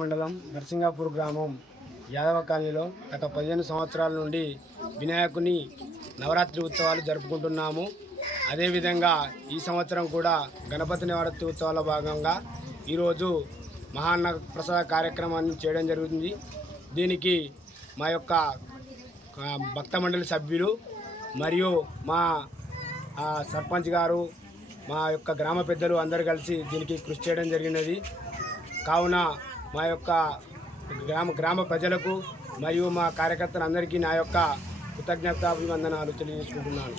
మండలం నర్సింగాపూర్ గ్రామం యాదవ కాలనీలో గత 15 సంవత్సరాల నుండి వినాయకుని నవరాత్రి ఉత్సవాలు జరుపుకుంటున్నాము. అదేవిధంగా ఈ సంవత్సరం కూడా గణపతి నవరాత్రి ఉత్సవాల భాగంగా ఈరోజు మహాన్న ప్రసాద కార్యక్రమాన్ని చేయడం జరుగుతుంది. దీనికి మా యొక్క భక్త మండలి సభ్యులు మరియు మా సర్పంచ్ గారు, మా యొక్క గ్రామ పెద్దలు అందరూ కలిసి దీనికి కృషి చేయడం జరిగినది. కావున మా యొక్క గ్రామ ప్రజలకు మరియు మా కార్యకర్తలందరికీ నా యొక్క కృతజ్ఞతాభివందనాలు తెలియజేసుకుంటున్నాను.